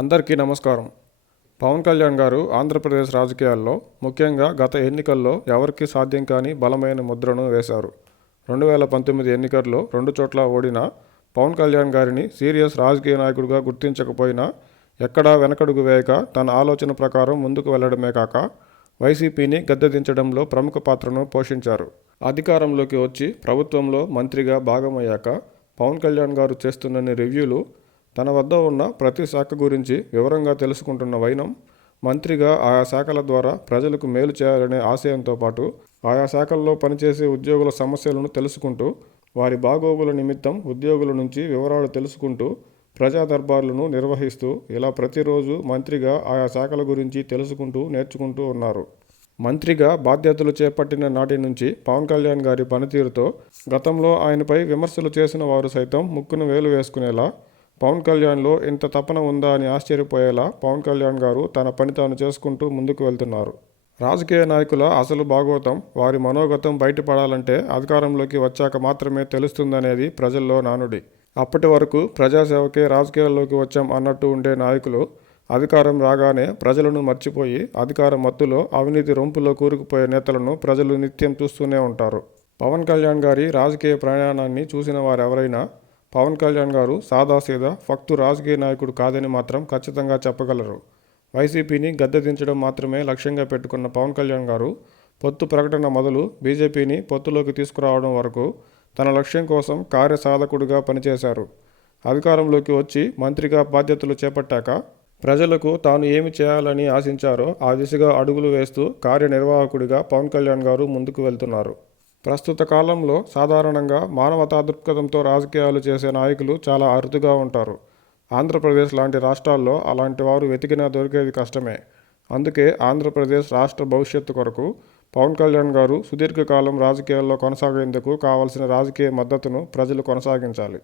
అందరికీ నమస్కారం. పవన్ కళ్యాణ్ గారు ఆంధ్రప్రదేశ్ రాజకీయాల్లో ముఖ్యంగా గత ఎన్నికల్లో ఎవరికీ సాధ్యం కాని బలమైన ముద్రను వేశారు. 2019 ఎన్నికల్లో 2 చోట్ల ఓడిన పవన్ కళ్యాణ్ గారిని సీరియస్ రాజకీయ నాయకుడిగా గుర్తించకపోయినా ఎక్కడా వెనకడుగు వేయక తన ఆలోచన ప్రకారం ముందుకు వెళ్లడమే కాక వైసీపీని గద్దెదించడంలో ప్రముఖ పాత్రను పోషించారు. అధికారంలోకి వచ్చి ప్రభుత్వంలో మంత్రిగా భాగమయ్యాక పవన్ కళ్యాణ్ గారు చేస్తున్న రివ్యూలు, తన వద్ద ఉన్న ప్రతి శాఖ గురించి వివరంగా తెలుసుకుంటున్న వైనం, మంత్రిగా ఆయా శాఖల ద్వారా ప్రజలకు మేలు చేయాలనే ఆశయంతో పాటు ఆయా శాఖల్లో పనిచేసే ఉద్యోగుల సమస్యలను తెలుసుకుంటూ వారి బాగోగుల నిమిత్తం ఉద్యోగుల నుంచి వివరాలు తెలుసుకుంటూ ప్రజా దర్బార్లను నిర్వహిస్తూ ఇలా ప్రతిరోజు మంత్రిగా ఆయా శాఖల గురించి తెలుసుకుంటూ నేర్చుకుంటూ ఉన్నారు. మంత్రిగా బాధ్యతలు చేపట్టిన నాటి నుంచి పవన్ కళ్యాణ్ గారి పనితీరుతో గతంలో ఆయనపై విమర్శలు చేసిన వారు సైతం ముక్కును వేలు వేసుకునేలా, పవన్ కళ్యాణ్లో ఇంత తపన ఉందా అని ఆశ్చర్యపోయేలా పవన్ కళ్యాణ్ గారు తన పని తాను చేసుకుంటూ ముందుకు వెళ్తున్నారు. రాజకీయ నాయకుల అసలు భాగోతం, వారి మనోగతం బయటపడాలంటే అధికారంలోకి వచ్చాక మాత్రమే తెలుస్తుందనేది ప్రజల్లో నానుడి. అప్పటి వరకు ప్రజాసేవకే రాజకీయాల్లోకి వచ్చాం అన్నట్టు ఉండే నాయకులు అధికారం రాగానే ప్రజలను మర్చిపోయి అధికార మత్తులో అవినీతి రొంపులో కూరుకుపోయే నేతలను ప్రజలు నిత్యం చూస్తూనే ఉంటారు. పవన్ కళ్యాణ్ గారి రాజకీయ ప్రయాణాన్ని చూసిన వారెవరైనా పవన్ కళ్యాణ్ గారు సాదాసీదా ఫక్తు రాజకీయ నాయకుడు కాదని మాత్రం ఖచ్చితంగా చెప్పగలరు. వైసీపీని గద్దెదించడం మాత్రమే లక్ష్యంగా పెట్టుకున్న పవన్ కళ్యాణ్ గారు పొత్తు ప్రకటన మొదలు బీజేపీని పొత్తులోకి తీసుకురావడం వరకు తన లక్ష్యం కోసం కార్యసాధకుడిగా పనిచేశారు. అధికారంలోకి వచ్చి మంత్రిగా బాధ్యతలు చేపట్టాక ప్రజలకు తాను ఏమి చేయాలని ఆశించారో ఆ దిశగా అడుగులు వేస్తూ కార్యనిర్వాహకుడిగా పవన్ కళ్యాణ్ గారు ముందుకు వెళ్తున్నారు. ప్రస్తుత కాలంలో సాధారణంగా మానవతా దృక్పథంతో రాజకీయాలు చేసే నాయకులు చాలా అరుదుగా ఉంటారు. ఆంధ్రప్రదేశ్ లాంటి రాష్ట్రాల్లో అలాంటి వారు వెతికినా దొరికేది కష్టమే. అందుకే ఆంధ్రప్రదేశ్ రాష్ట్ర భవిష్యత్తు కొరకు పవన్ కళ్యాణ్ గారు సుదీర్ఘకాలం రాజకీయాల్లో కొనసాగేందుకు కావాల్సిన రాజకీయ మద్దతును ప్రజలు కొనసాగించాలి.